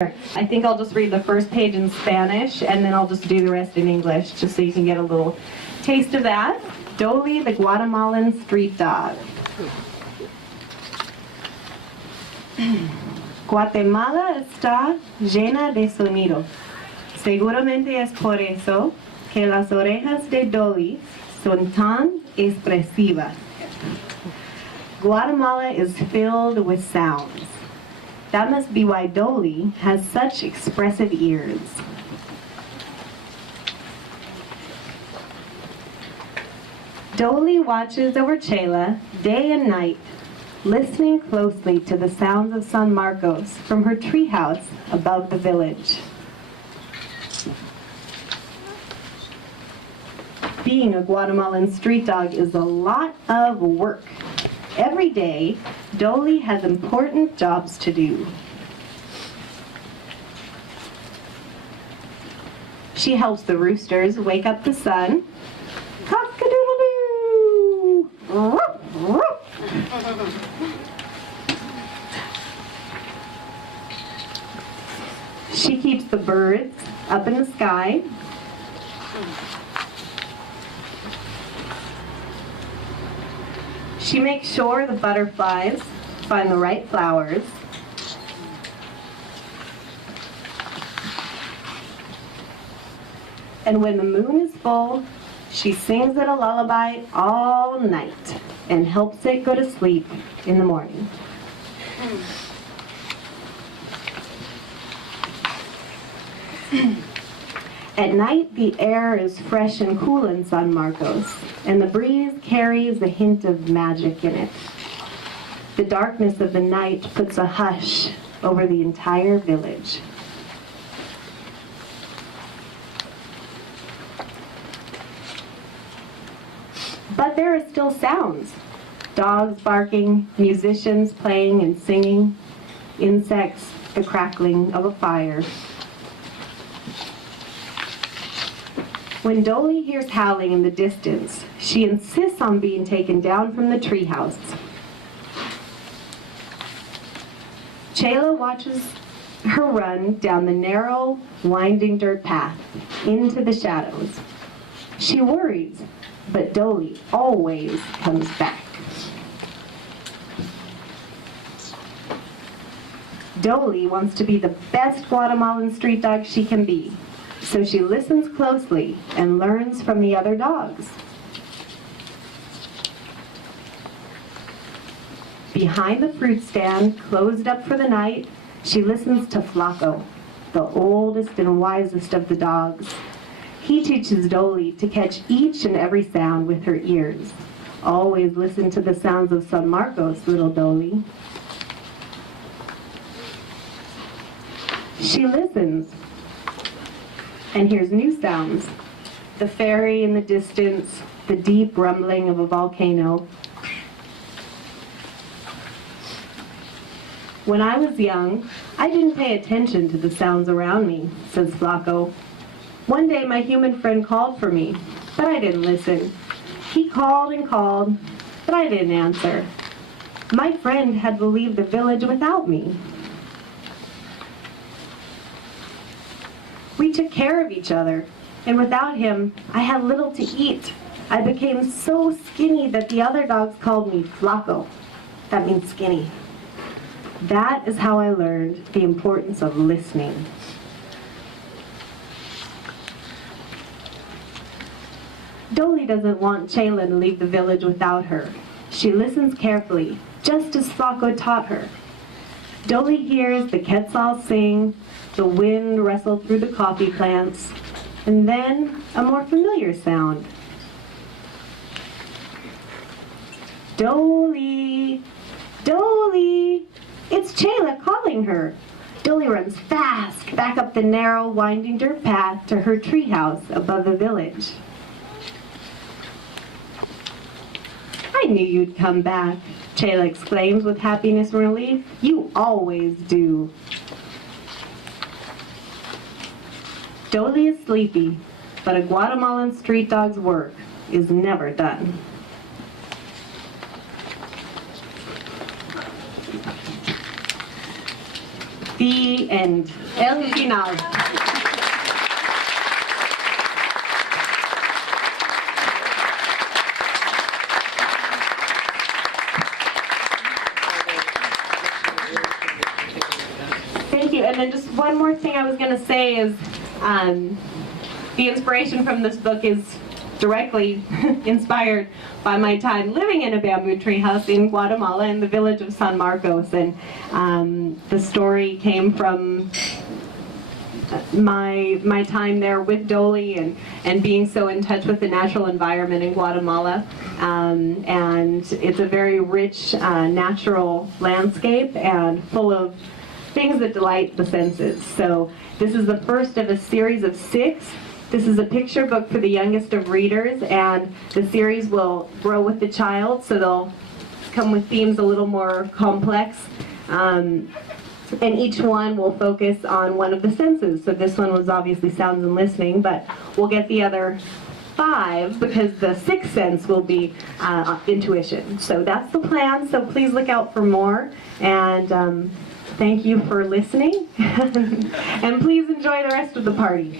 I think I'll just read the first page in Spanish and then I'll just do the rest in English just so you can get a little taste of that. Doley, the Guatemalan street dog. Guatemala está llena de sonidos. Seguramente es por eso que las orejas de Doley son tan expresivas. Guatemala is filled with sounds. That must be why Doley has such expressive ears. Doley watches over Chela day and night, listening closely to the sounds of San Marcos from her treehouse above the village. Being a Guatemalan street dog is a lot of work. Every day, Doley has important jobs to do. She helps the roosters wake up the sun. Cock-a-doodle-doo! She keeps the birds up in the sky. She makes sure the butterflies find the right flowers. And when the moon is full, she sings it a lullaby all night and helps it go to sleep in the morning. At night, the air is fresh and cool in San Marcos, and the breeze carries a hint of magic in it. The darkness of the night puts a hush over the entire village. But there are still sounds. Dogs barking, musicians playing and singing, insects, the crackling of a fire. When Doley hears howling in the distance, she insists on being taken down from the treehouse. Chela watches her run down the narrow, winding dirt path into the shadows. She worries, but Doley always comes back. Doley wants to be the best Guatemalan street dog she can be. So she listens closely and learns from the other dogs. Behind the fruit stand, closed up for the night, she listens to Flaco, the oldest and wisest of the dogs. He teaches Doley to catch each and every sound with her ears. Always listen to the sounds of San Marcos, little Doley. She listens and hears new sounds. The ferry in the distance, the deep rumbling of a volcano. When I was young, I didn't pay attention to the sounds around me, says Flaco. One day my human friend called for me, but I didn't listen. He called and called, but I didn't answer. My friend had to leave the village without me. We took care of each other, and without him, I had little to eat. I became so skinny that the other dogs called me Flaco. That means skinny. That is how I learned the importance of listening. Doley doesn't want Chela to leave the village without her. She listens carefully, just as Flaco taught her. Doley hears the quetzal sing, the wind rustle through the coffee plants, and then a more familiar sound. Doley! Doley! It's Chela calling her. Doley runs fast back up the narrow, winding dirt path to her treehouse above the village. I knew you'd come back, Chela exclaims with happiness and relief. You always do. Doley is sleepy, but a Guatemalan street dog's work is never done. The end. El final. Thank you. And then just one more thing I was going to say is the inspiration from this book is directly inspired by my time living in a bamboo tree house in Guatemala in the village of San Marcos. And the story came from my time there with Doley and being so in touch with the natural environment in Guatemala. And it's a very rich natural landscape and full of things that delight the senses. So this is the first of a series of 6. This is a picture book for the youngest of readers, and the series will grow with the child, so they'll come with themes a little more complex. And each one will focus on one of the senses. So this one was obviously sounds and listening, but we'll get the other 5 because the 6th sense will be intuition. So that's the plan, so please look out for more. And thank you for listening, and please enjoy the rest of the party.